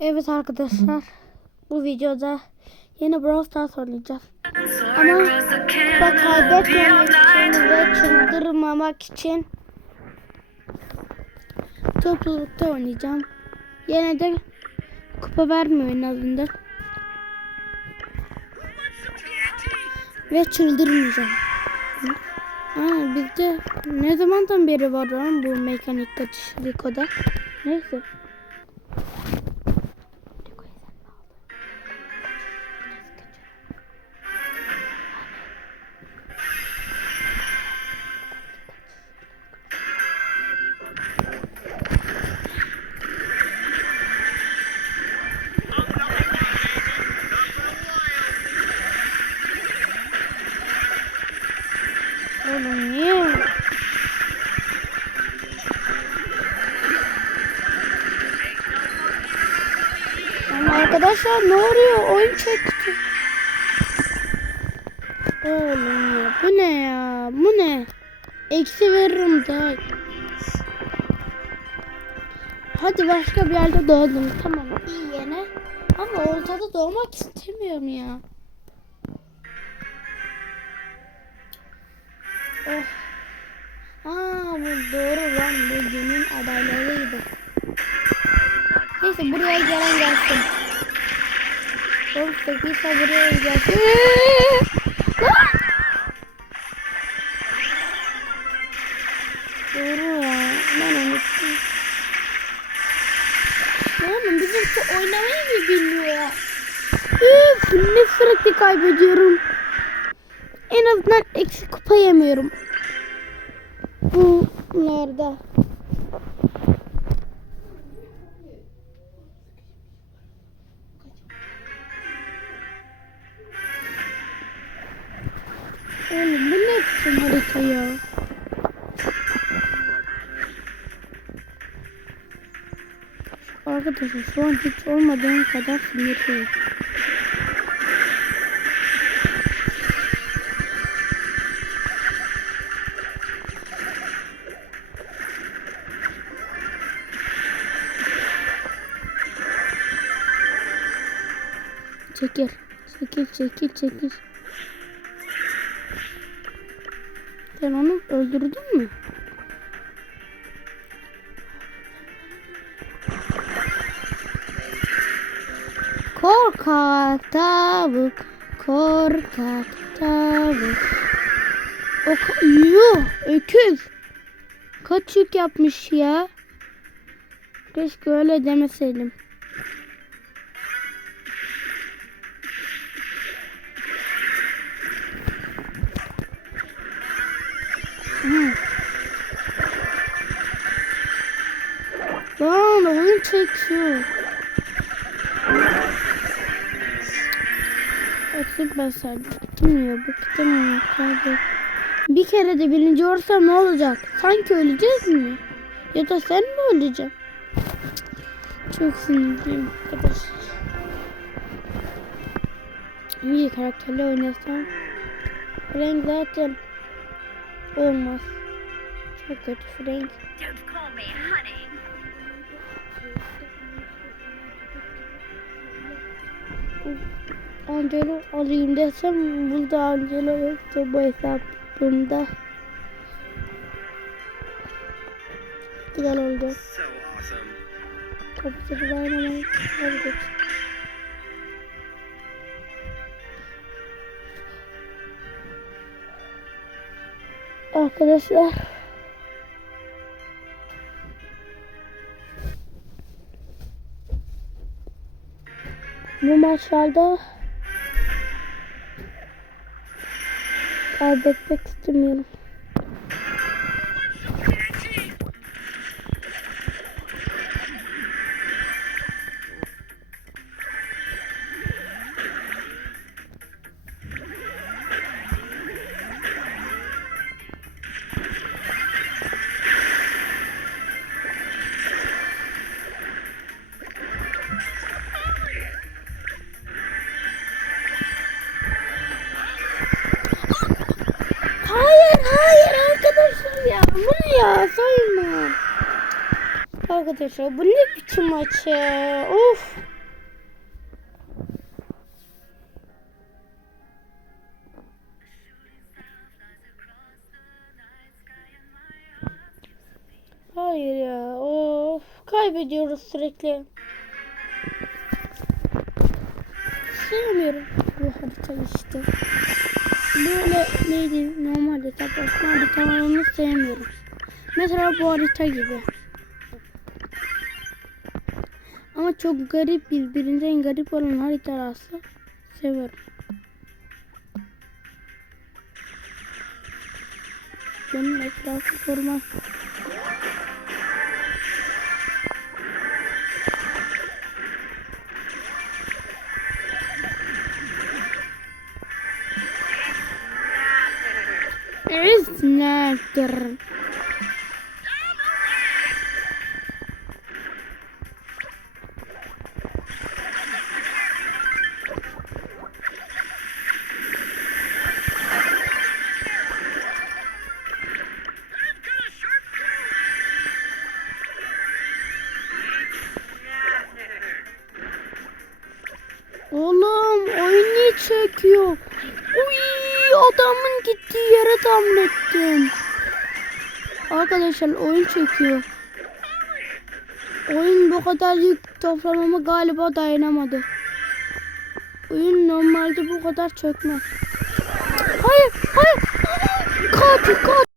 Evet arkadaşlar. Bu videoda yeni Brawl Stars oynayacağız. Ama bak kaybetmemek için ve çıldırmamak için toplulukta oynayacağım. Yine de kupa vermiyor en azından. Ve çıldırmayacağım. Ha, bizde ne zamandan beri var lan bu mekanik kaçış Rico'da. Neyse. Oğlum niye? Ama arkadaşlar ne oluyor? Oyun çekti. Oğlum ya bu ne ya? Bu ne? Eksi veririm daha. Hadi başka bir yerde doğdum. Tamam iyi yine. Ama ortada doğmak istemiyorum ya. Oh. Aa bu doğru lan bu günün adaylarıydı. Neyse buraya gelen gelsin. Oğlum sıkıysa buraya gelsin. Lan! Doğru ya. Ben unuttum. Oğlum bizimki oynamayı mı bilmiyor ya? Üf, ne sürekli kaybediyorum. En azından eksik kupa yemiyorum. Bunlarda. Oğlum bu ne biçim harita ya? Arkadaşlar şu an hiç olmadığım kadar sinirliyim. Çekil. Çekil, çekil, çekil. Sen onu öldürdün mü? Korkak tavuk, korkak tavuk. O ka- Yuh, öküz. Kaç yapmış ya? Keşke öyle demeseydim. Lan oyun çekiyor. Açıp basar. Bitmiyor. Bıktım. Hadi. Bir kere de birinci olsam ne olacak? Sanki öleceğiz mi? Ya da sen mi öleceksin? Çok sinirliyim arkadaşlar. İyi karakterle oynasam. Renk zaten olmaz. Çok kötü Frank. Don't call me honey. Angelo alayım desem burada Angelo yoktu bu hesabımda. Güzel oldu. So awesome. Tabii ki Arkadaşlar bu maçlarda kaybetmek istemiyorum. Arkadaşlar bu ne biçim maçı? Of. Hayır ya. Of. Kaybediyoruz sürekli. Sevmiyorum bu haritayı işte. Böyle neydi normal harita. Osmanlı haritalarını sevmiyorum. Mesela bu harita gibi. Ama çok garip birbirinden garip olan haritalar aslında seviyorum. Benim etrafı koruma. Esnerdir. Çekiyor? Uy adamın gittiği yere tahmin ettim. Arkadaşlar oyun çekiyor. Oyun bu kadar yük toplamama galiba dayanamadı. Oyun normalde bu kadar çökmez. Hayır, hayır. Katil, katil.